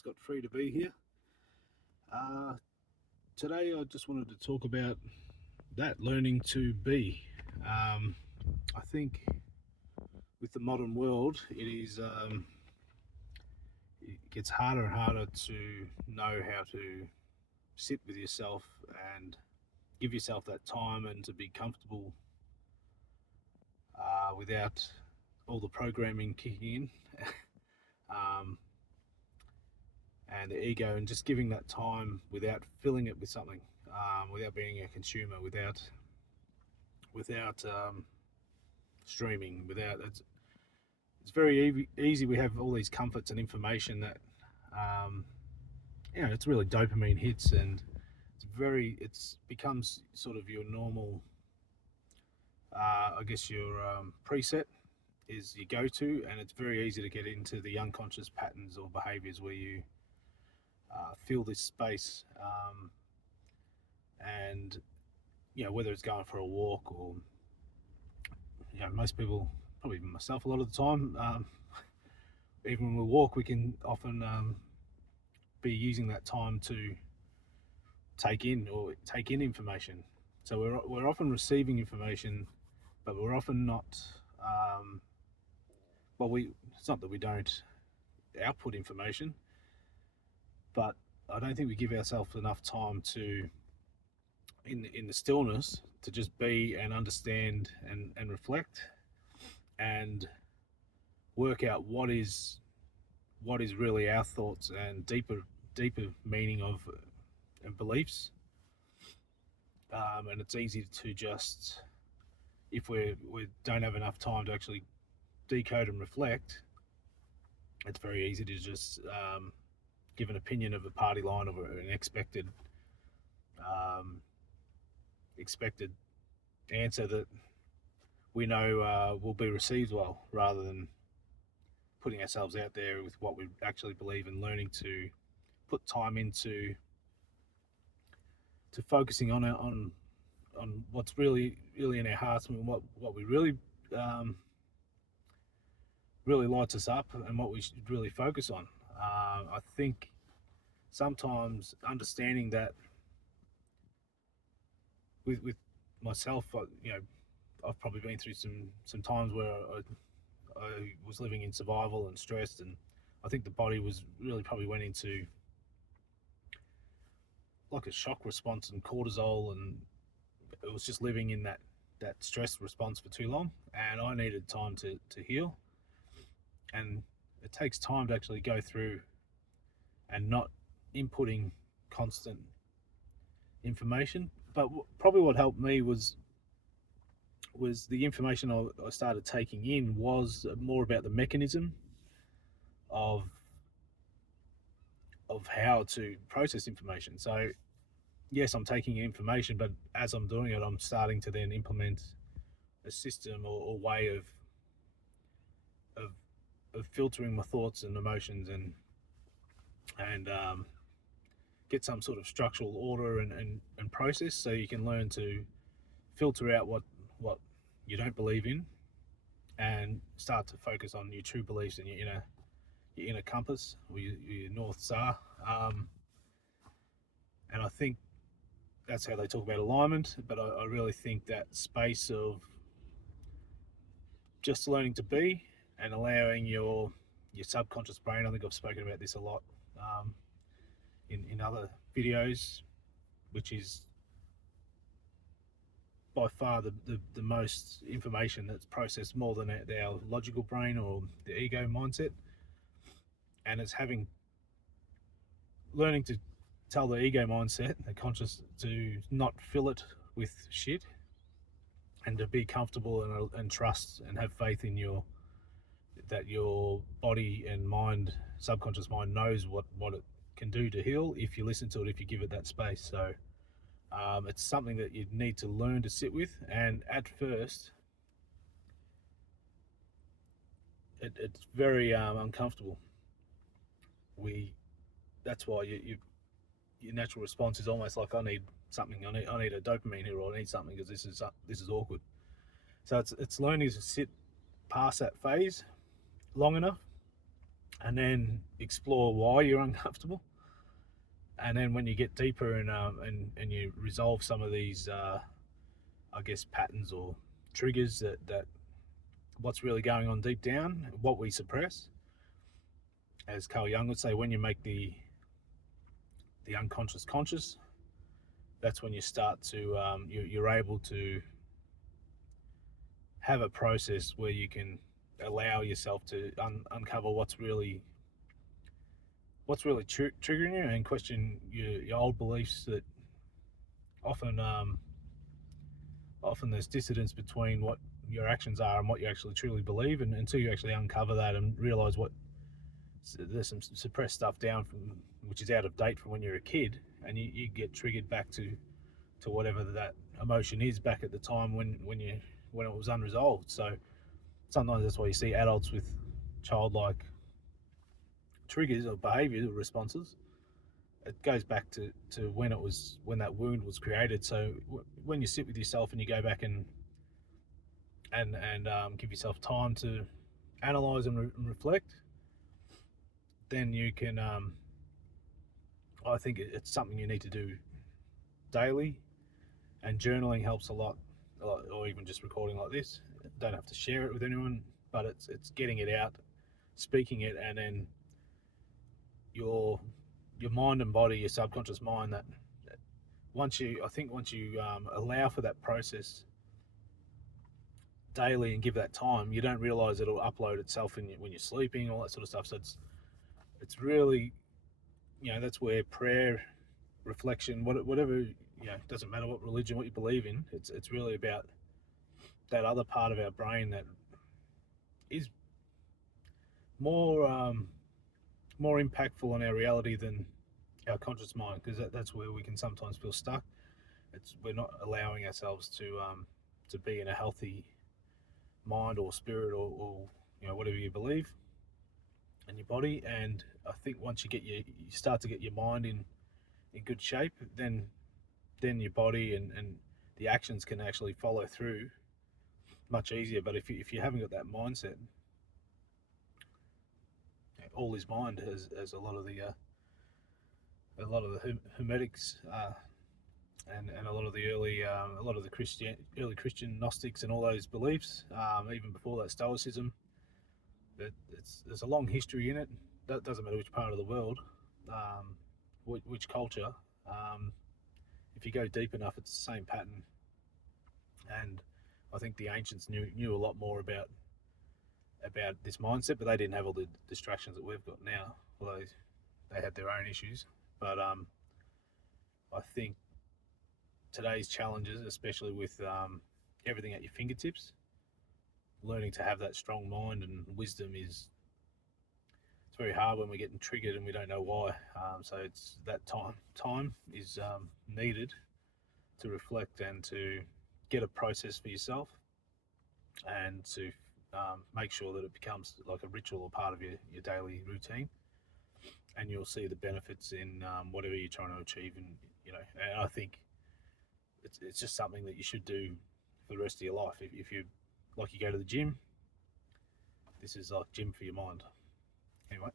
Scott free to be here. Today I just wanted to talk about that, learning to be. I think with the modern world, it gets harder and harder to know how to sit with yourself and give yourself that time and to be comfortable without all the programming kicking in. um, and the ego, and just giving that time without filling it with something, without being a consumer, without streaming, without it's very easy. We have all these comforts and information that um, it's really dopamine hits, and it's becomes sort of your normal, I guess your preset is your go-to, and it's very easy to get into the unconscious patterns or behaviors where you feel this space, and whether it's going for a walk or most people, probably even myself, a lot of the time, even when we walk, we can often be using that time to take in information. So we're often receiving information, but we're often not. It's not that we don't output information, but I don't think we give ourselves enough time to, in the stillness, to just be and understand and reflect and work out what is really our thoughts and deeper meaning of and beliefs. And it's easy to just, if we don't have enough time to actually decode and reflect, it's very easy to just give an opinion of a party line of an expected answer that we know will be received well, rather than putting ourselves out there with what we actually believe, and learning to put time into focusing on what's really in our hearts, and what we really lights us up, and what we should really focus on. I think sometimes understanding that with myself, I've probably been through some times where I was living in survival and stressed, and I think the body was really probably went into like a shock response and cortisol, and it was just living in that stress response for too long, and I needed time to heal. And it takes time to actually go through and not inputting constant information. But probably what helped me was the information I started taking in was more about the mechanism of how to process information. So yes, I'm taking information, but as I'm doing it, I'm starting to then implement a system or way of filtering my thoughts and emotions, and get some sort of structural order and process, so you can learn to filter out what you don't believe in, and start to focus on your true beliefs and your inner compass, or your North Star. And I think that's how they talk about alignment, but I really think that space of just learning to be and allowing your subconscious brain, I think I've spoken about this a lot in other videos, which is by far the most information that's processed more than our logical brain or the ego mindset. And it's learning to tell the ego mindset, the conscious, to not fill it with shit, and to be comfortable and trust and have faith in that your body and mind, subconscious mind, knows what it can do to heal if you listen to it, if you give it that space. So it's something that you need to learn to sit with, and at first it's very uncomfortable. That's why your natural response is almost like, I need something, I need a dopamine here, or I need something, because this is awkward. So it's learning to sit past that phase long enough and then explore why you're uncomfortable. And then when you get deeper and you resolve some of these, I guess, patterns or triggers that what's really going on deep down, what we suppress, as Carl Jung would say, when you make the unconscious conscious, that's when you start to you're able to have a process where you can allow yourself to uncover what's really triggering you, and question your old beliefs that often often there's dissonance between what your actions are and what you actually truly believe, and until you actually uncover that and realize what there's some suppressed stuff down from which is out of date from when you're a kid, and you get triggered back to whatever that emotion is back at the time when it was unresolved. So sometimes that's why you see adults with childlike triggers or behaviors or responses. It goes back to when that wound was created. So when you sit with yourself and you go back and give yourself time to analyze and reflect, then you can. I think it's something you need to do daily, and journaling helps a lot, or even just recording like this. Don't have to share it with anyone, but it's getting it out, speaking it, and then your mind and body, your subconscious mind, that once you allow for that process daily and give that time, you don't realize it'll upload itself when you're sleeping, all that sort of stuff. So it's really, that's where prayer, reflection, whatever, it doesn't matter what religion, what you believe in. It's really about that other part of our brain that is more impactful on our reality than our conscious mind, because that's where we can sometimes feel stuck. We're not allowing ourselves to be in a healthy mind or spirit, or whatever you believe in your body. And I think once you start to get your mind in good shape, then your body and the actions can actually follow through much easier. But if you haven't got that mindset, all is mind, as a lot of the Hermetics and a lot of the early early Christian Gnostics and all those beliefs, even before that, Stoicism. There's a long history in it. That doesn't matter which part of the world, which culture. If you go deep enough, it's the same pattern. And I think the ancients knew a lot more about this mindset, but they didn't have all the distractions that we've got now. Although they had their own issues, but I think today's challenges, especially with everything at your fingertips, learning to have that strong mind and wisdom it's very hard when we're getting triggered and we don't know why. So it's that time is needed to reflect and to get a process for yourself, and to make sure that it becomes like a ritual or part of your daily routine, and you'll see the benefits in whatever you're trying to achieve. And and I think it's just something that you should do for the rest of your life. If you go to the gym, this is like gym for your mind. Anyway.